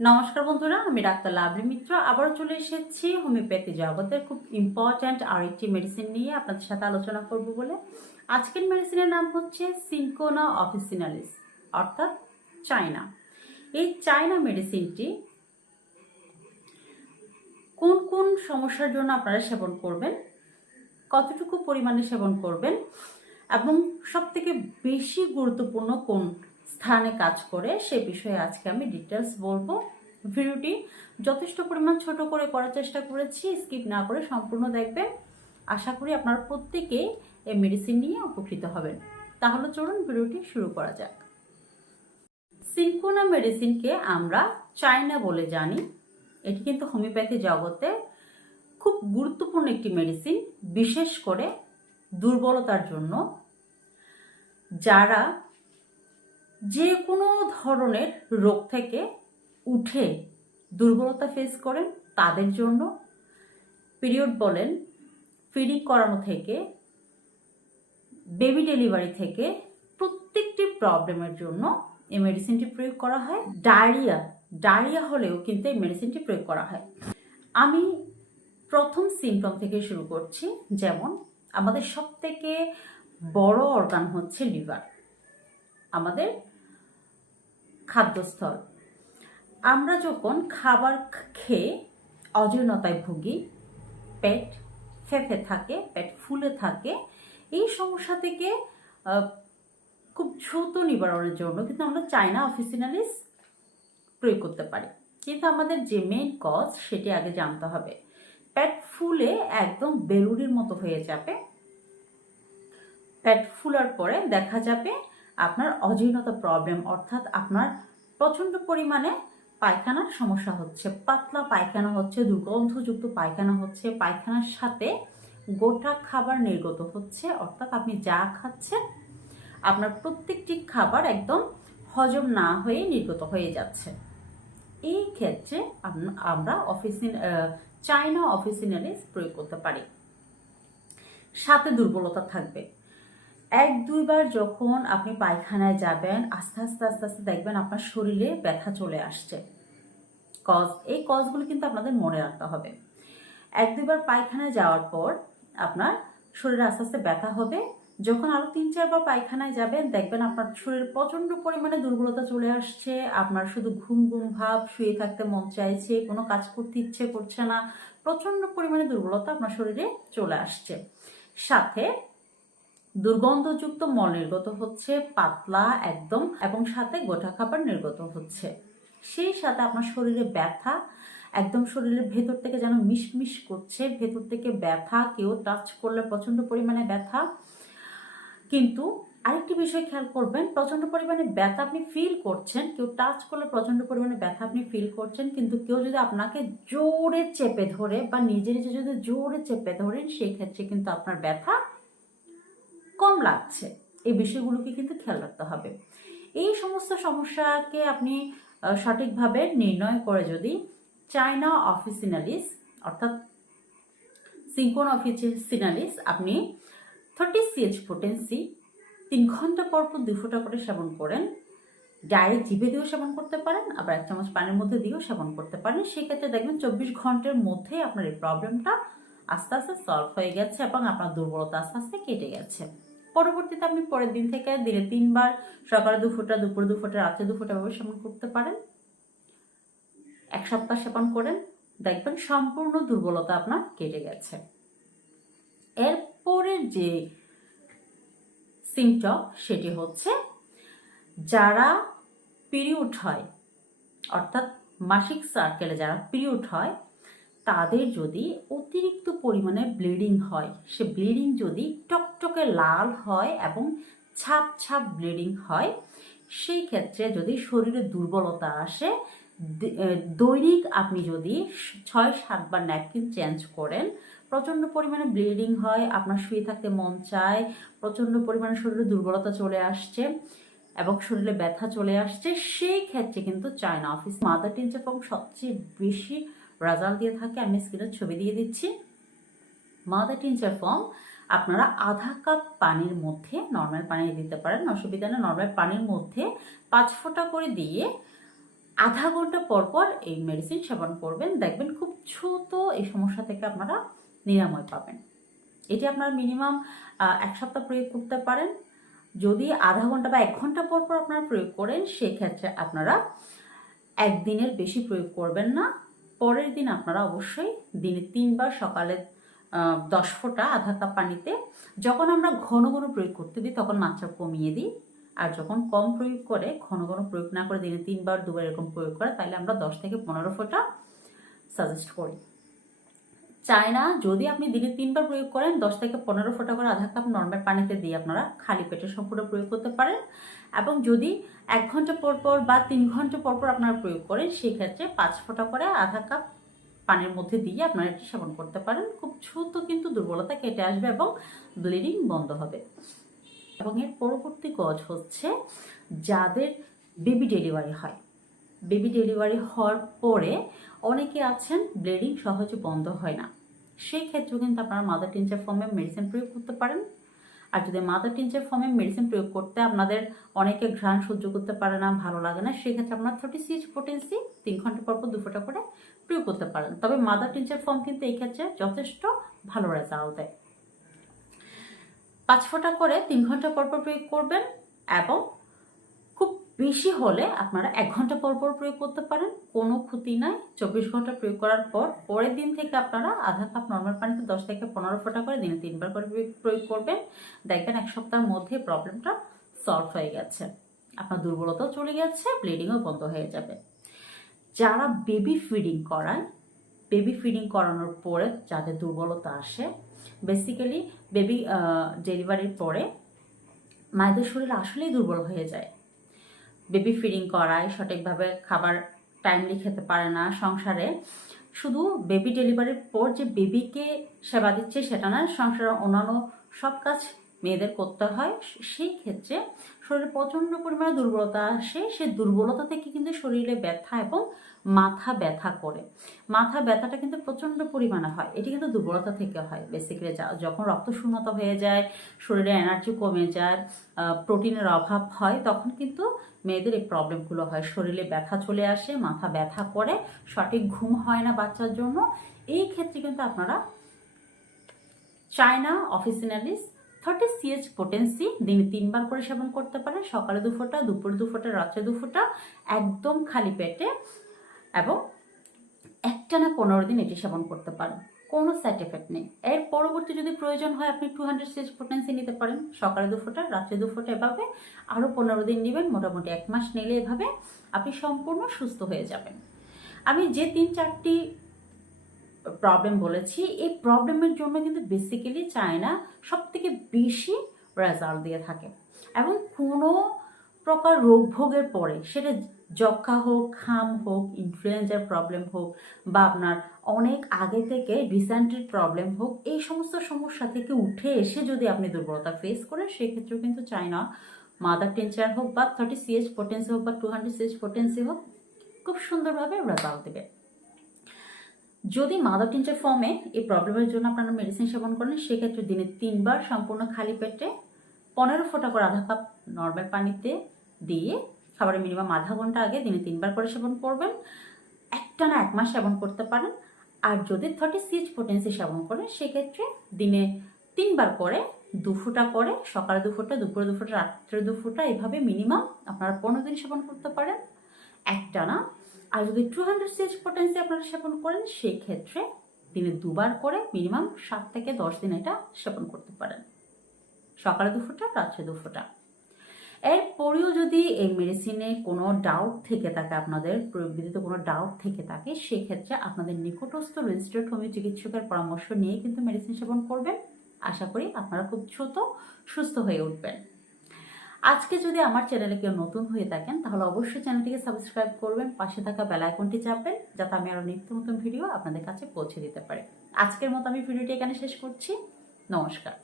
নমস্কার বন্ধুরা, আমি ডাক্তার লাভলি মিত্র আবারও চলে এসেছি হোমিওপ্যাথি জগতের খুব ইম্পর্ট্যান্ট আরেকটি মেডিসিন নিয়ে আপনাদের সাথে আলোচনা করব বলে। আজকের মেডিসিনের নাম হচ্ছে সিনকোনা অফিসিনালিস, অর্থাৎ চায়না। এই চায়না মেডিসিনটি কোন কোন সমস্যার জন্য আপনারা সেবন করবেন, কতটুকু পরিমাণে সেবন করবেন এবং সবথেকে বেশি গুরুত্বপূর্ণ কোন স্থানে কাজ করে সে বিষয়ে আজকে আমি ডিটেলস বলবো। ভিডিওটি যথেষ্ট পরিমাণ ছোট করে করার চেষ্টা করেছি, স্কিপ না করে সম্পূর্ণ দেখবেন। আশা করি আপনারা প্রত্যেকেই এই মেডিসিন নিয়ে উপকৃত হবেন। তাহলে চলুন ভিডিওটি শুরু করা যাক। সিনকোনা মেডিসিনকে আমরা চায়না বলে জানি। এটি কিন্তু হোমিওপ্যাথি জগতে খুব গুরুত্বপূর্ণ একটি মেডিসিন, বিশেষ করে দুর্বলতার জন্য। যারা যে কোনো ধরনের রোগ থেকে উঠে দুর্বলতা ফেস করেন তাদের জন্য, পিরিয়ড বলেন, ফিডিং করানো থেকে, বেবি ডেলিভারি থেকে প্রত্যেকটি প্রবলেমের জন্য এই মেডিসিনটি প্রয়োগ করা হয়। ডায়রিয়া হলেও কিন্তু এই মেডিসিনটি প্রয়োগ করা হয়। আমি প্রথম সিমটম থেকে শুরু করছি। যেমন আমাদের সব থেকে বড় অর্গান হচ্ছে লিভার, আমাদের খাদ্যস্থল। আমরা যখন খাবার খেয়ে অজীর্ণতায় ভুগি, পেট ফেঁপে থাকে, পেট ফুলে থাকে, এই সমস্যা থেকে খুব দ্রুত নিবারণের জন্য কিন্তু আমরা চায়না অফিসিনালিস প্রয়োগ করতে পারি। কিন্তু আমাদের যে মেইন কজ সেটি আগে জানতে হবে। পেট ফুলে একদম বেলুনের মতো হয়ে যাবে, পেট ফুলার পরে দেখা যাবে আপনার অজীর্ণতা প্রবলেম, অর্থাৎ আপনার প্রচণ্ড পরিমাণে পায়খানার সমস্যা হচ্ছে, পাতলা পায়খানা হচ্ছে, দুর্গন্ধযুক্ত পায়খানা হচ্ছে, পায়খানার সাথে গোটা খাবার নির্গত হচ্ছে, অর্থাৎ আপনি যা খাচ্ছেন আপনার প্রত্যেকটি খাবার একদম হজম না হয়ে নির্গত হয়ে যাচ্ছে। এই ক্ষেত্রে আমরা চায়না অফিসিনালিস প্রয়োগ করতে পারি। সাথে দুর্বলতা থাকবে। এক দুইবার যখন আপনি পায়খানায় যাবেন, আস্তে আস্তে আস্তে আস্তে দেখবেন আপনার শরীরে ব্যথা চলে আসছে। এই কজগুলো কিন্তু আপনাদের মনে রাখতে হবে। এক দুইবার পায়খানায় যাওয়ার পর আপনার শরীরে আস্তে আস্তে ব্যথা হবে। যখন আরো 3-4 বার পায়খানায় যাবেন দেখবেন আপনার শরীরে প্রচন্ড পরিমাণে দুর্বলতা চলে আসছে, আপনার শুধু ঘুম ঘুম ভাব, শুয়ে থাকতে মন চাইছে, কোনো কাজ করতে ইচ্ছে করছে না, প্রচন্ড পরিমাণে দুর্বলতা আপনার শরীরে চলে আসছে। সাথে দুর্গন্ধযুক্ত মল নির্গত হচ্ছে, পাতলা একদম, এবং সাথে গোটা খাবার নির্গত হচ্ছে। সেই সাথে আপনার শরীরে ব্যথা, একদম শরীরের ভেতর থেকে যেন মিশমিশ করছে, ভেতর থেকে ব্যথা, কেউ টাচ করলে প্রচন্ড পরিমাণে ব্যথা। কিন্তু আরেকটি বিষয় খেয়াল করবেন, প্রচন্ড পরিমাণে ব্যথা আপনি ফিল করছেন, কেউ টাচ করলে প্রচন্ড পরিমাণে ব্যথা আপনি ফিল করছেন, কিন্তু কেউ যদি আপনাকে জোরে চেপে ধরে বা নিজে নিজে যদি জোরে চেপে ধরেন সেই ক্ষেত্রে কিন্তু আপনার ব্যথা কম লাগছে। এই বিষয়গুলোকে কিন্তু খেয়াল রাখতে হবে। এই সমস্ত সমস্যাকে আপনি সঠিকভাবে নির্ণয় করে যদি চায়না অফিসিনালিস অর্থাৎ সিনকোনা অফিসিনালিস আপনি 30 CH পোটেন্সি 3 ঘন্টা পর পর 2 ফোঁটা করে সেবন করেন, ডাইরেক্ট জিভে দিয়েও সেবন করতে পারেন, আবার 1 চামচ পানির মধ্যে দিয়েও সেবন করতে পারেন। সেক্ষেত্রে দেখবেন 24 ঘন্টার মধ্যে আপনার এই প্রবলেমটা আস্তে আস্তে সলভ হয়ে গেছে এবং আপনার দুর্বলতা আস্তে আস্তে কেটে গেছে। পরবর্তীতে আপনি পরের দিন থেকে দিনে 3 বার, সকালে 2 ফোঁটা, দুপুরে 2 ফোঁটা, রাত্রে 2 ফোঁটা ভাবে সেবন করতে পারেন। 1 সপ্তাহ সেবন করেন, দেখবেন সম্পূর্ণ দুর্বলতা আপনার কেটে গেছে। এরপরের যে সিমটম সেটি হচ্ছে যারা পিরিয়ড হয়, অর্থাৎ মাসিক সার্কেলে যারা পিরিয়ড হয় তাদের যদি অতিরিক্ত পরিমাণে ব্লিডিং হয়, সে ব্লিডিং যদি টকটকে লাল হয় এবং ছাপ ছাপ ব্লিডিং হয়, সেই ক্ষেত্রে যদি শরীরে দুর্বলতা আসে, দৈনিক আপনি যদি 6-7 বার ন্যাপকিন চেঞ্জ করেন, প্রচণ্ড পরিমাণে ব্লিডিং হয়, আপনার শুয়ে থাকতে মন চায়, প্রচণ্ড পরিমাণে শরীরে দুর্বলতা চলে আসছে এবং শরীরে ব্যথা চলে আসছে, সেই ক্ষেত্রে কিন্তু China office mother tincture form সবচেয়ে বেশি রেজাল্ট দিয়ে থাকে। আমি স্ক্রিনের ছবি দিয়ে দিচ্ছি। মাদার টিনচার ফর্ম আপনারা আধা কাপ পানির মধ্যে, নর্মাল পানি দিতে পারেন, অসুবিধা নেই, নর্মাল পানির মধ্যে 5 ফোঁটা করে দিয়ে আধা ঘন্টা পর পর এই মেডিসিন সেবন করবেন, দেখবেন খুব দ্রুত এই সমস্যা থেকে আপনারা নিরাময় পাবেন। এটি আপনারা মিনিমাম 1 সপ্তাহ প্রয়োগ করতে পারেন। যদি আধা ঘন্টা বা 1 ঘন্টা পর পর আপনারা প্রয়োগ করেন, সেক্ষেত্রে আপনারা একদিনের বেশি প্রয়োগ করবেন না। পরের দিন আপনারা অবশ্যই দিনে 3 বার সকালে 10 ফোঁটা আধা কাপ পানিতে, যখন আমরা ঘন ঘন প্রয়োগ করতে দিই তখন মাত্রা কমিয়ে দিই, আর যখন কম প্রয়োগ করে ঘন ঘন প্রয়োগ না করে দিনে 3 বার 2 বার এরকম প্রয়োগ করে, তাহলে আমরা 10 থেকে 15 ফোঁটা সাজেস্ট করি। চাই না, যদি আপনি দিনে 3 বার প্রয়োগ করেন 10 থেকে 15 ফোঁটা করে আধা কাপ নর্মাল পানিতে দিয়ে আপনারা খালি পেটে সম্পূর্ণ প্রয়োগ করতে পারেন। এবং যদি 1 ঘন্টা পর পর বা 3 ঘন্টা পর পর আপনারা প্রয়োগ করেন, সেক্ষেত্রে 5 ফোঁটা করে আধা কাপ পানির মধ্যে দিয়ে আপনারা এটি সেবন করতে পারেন। খুব দ্রুত কিন্তু দুর্বলতা কেটে আসবে এবং ব্লিডিং বন্ধ হবে। এবং এর পরবর্তী কাজ হচ্ছে, যাদের বেবি ডেলিভারি হয়, বেবি ডেলিভারি হওয়ার পরে অনেকে আছেন ব্লিডিং সহজে বন্ধ হয় না, সেই ক্ষেত্রেও কিন্তু আপনারা মাদার টিনচার ফর্মে মেডিসিন প্রয়োগ করতে পারেন। আর যদি মাদার টিনচার ফর্মে মেডিসিন প্রয়োগ করতে আপনাদের অনেকে ঘ্রাণ সহ্য করতে পারে না, ভালো লাগে না, সেক্ষেত্রে আপনার 30 CH পোটেন্সি 3 ঘন্টা পর পর 2 ফোঁটা করে প্রয়োগ করতে পারেন। তবে মাদার টিনচার ফর্ম কিন্তু এই ক্ষেত্রে যথেষ্ট ভালো রেজাল্ট দেয়। 5 ফোঁটা করে 3 ঘন্টা পর পর প্রয়োগ করবেন, এবং খুব বেশি হলে আপনারা 1 ঘন্টা পর পর প্রয়োগ করতে পারেন, কোনো ক্ষতি নাই। 24 ঘন্টা প্রয়োগ করার পর পরের দিন থেকে আপনারা আধা কাপ নর্মাল পানিতে 10 থেকে 15 ফোঁটা করে দিনে 3 বার করে প্রয়োগ করবেন। দেখবেন 1 সপ্তাহের মধ্যে প্রবলেমটা সলভ হয়ে গেছে, আপনার দুর্বলতাও চলে গেছে, ব্লিডিংও বন্ধ হয়ে যাবে। যারা বেবি ফিডিং করায়, বেবি ফিডিং করানোর পরে যাদের দুর্বলতা আসে, বেসিক্যালি বেবি ডেলিভারির পরে মায়েদের শরীর আসলেই দুর্বল হয়ে যায়। বেবি ফিডিং করায়, সঠিকভাবে খাবার টাইমলি খেতে পারে না, সংসারে শুধু বেবি ডেলিভারির পর যে বেবিকে সেবা দিচ্ছে সেটা না, সংসারের অন্যান্য সব কাজ মেয়েদের করতে হয়। সেই ক্ষেত্রে শরীরে প্রচণ্ড পরিমাণে দুর্বলতা আসে। সেই দুর্বলতা থেকে কিন্তু শরীরে ব্যথা এবং মাথা ব্যথা করে। মাথা ব্যথাটা কিন্তু প্রচণ্ড পরিমাণে হয়, এটি কিন্তু দুর্বলতা থেকে হয়। বেসিক্যালি যখন রক্ত শূন্যতা হয়ে যায়, শরীরে এনার্জি কমে যায়, প্রোটিনের অভাব হয়, তখন কিন্তু মেয়েদের এই প্রবলেমগুলো হয়। শরীরে ব্যথা চলে আসে, মাথা ব্যথা করে, সঠিক ঘুম হয় না বাচ্চার জন্য। এই ক্ষেত্রে কিন্তু আপনারা চায়না অফিসিনালিস 30 CH পোটেন্সি দিনে 3 বার করে সেবন করতে পারেন, সকালে 2 ফোঁটা, দুপুরে 2 ফোঁটা, রাত্রে 2 ফোঁটা, একদম খালি পেটে, এবং একটানা 15 দিন এটি সেবন করতে পারেন, কোনো সাইড এফেক্ট নেই। এর পরবর্তী যদি প্রয়োজন হয় আপনি 200 CH পোটেন্সি নিতে পারেন, সকালে 2 ফোঁটা, রাত্রে 2 ফোঁটা, এভাবে আরও 15 দিন নেবেন। মোটামুটি 1 মাস নিলে এভাবে আপনি সম্পূর্ণ সুস্থ হয়ে যাবেন। আমি যে 3-4টি প্রবলেম বলেছি, এই প্রবলেমের জন্য কিন্তু বেসিক্যালি চায়না সব থেকে বেশি রেজাল্ট দিয়ে থাকে। এবং কোনো প্রকার রোগ ভোগের পরে, সেটা যক্ষা হোক, খাম হোক, ইনফ্লুয়েঞ্জার প্রবলেম হোক, বা আপনার অনেক আগে থেকে রিসেন্টের প্রবলেম হোক, এই সমস্ত সমস্যা থেকে উঠে এসে যদি আপনি দুর্বলতা ফেস করেন, সেক্ষেত্রেও কিন্তু চায়না মাদার টিনচার হোক বা 30 CH পোটেন্সি হোক বা 200 CH পোটেন্সি হোক, খুব সুন্দরভাবে রেজাল্ট দেবে। যদি মাদার টিনচার ফর্মে এই প্রবলেমের জন্য আপনারা মেডিসিন সেবন করেন, সেক্ষেত্রে দিনে 3 বার সম্পূর্ণ খালি পেটে 15 ফোঁটা করে আধা কাপ নর্মাল পানিতে দিয়ে খাবারের মিনিমাম আধা ঘন্টা আগে দিনে 3 বার করে সেবন করবেন। একটানা 1 মাস সেবন করতে পারেন। আর যদি 30 CH পোটেন্সি সেবন করেন, সেক্ষেত্রে দিনে 3 বার করে 2 ফোঁটা করে, সকালে 2 ফোঁটা, দুপুরে 2 ফোঁটা, রাত্রে 2 ফোঁটা, এভাবে মিনিমাম আপনারা 15 দিন সেবন করতে পারেন একটানা। আর যদি 200 CH পোটেন্সি আপনারা সেবন করেন, সেই ক্ষেত্রে দিনে 2 বার করে মিনিমাম 7 থেকে 10 দিন এটা সেবন করতে পারেন, সকালে 2 ফোঁটা, রাত্রে 2 ফোঁটা। এরপরেও যদি এই মেডিসিনে কোনো ডাউট থেকে থাকে, আপনাদের প্রয়োগবিধিতে কোনো ডাউট থেকে থাকে, সেক্ষেত্রে আপনাদের নিকটস্থ রেজিস্টার্ড হোমিও চিকিৎসকের পরামর্শ নিয়ে কিন্তু মেডিসিন সেবন করবেন। আশা করি আপনারা খুব দ্রুত সুস্থ হয়ে উঠবেন। আজকে যদি আমার চ্যানেলে কেউ নতুন হয়ে থাকেন, তাহলে অবশ্যই চ্যানেলটিকে সাবস্ক্রাইব করবেন, পাশে থাকা বেল আইকনটি চাপবেন, যাতে আমি আরও নিত্য নতুন ভিডিও আপনাদের কাছে পৌঁছে দিতে পারি। আজকের মতো আমি ভিডিওটি এখানে শেষ করছি। নমস্কার।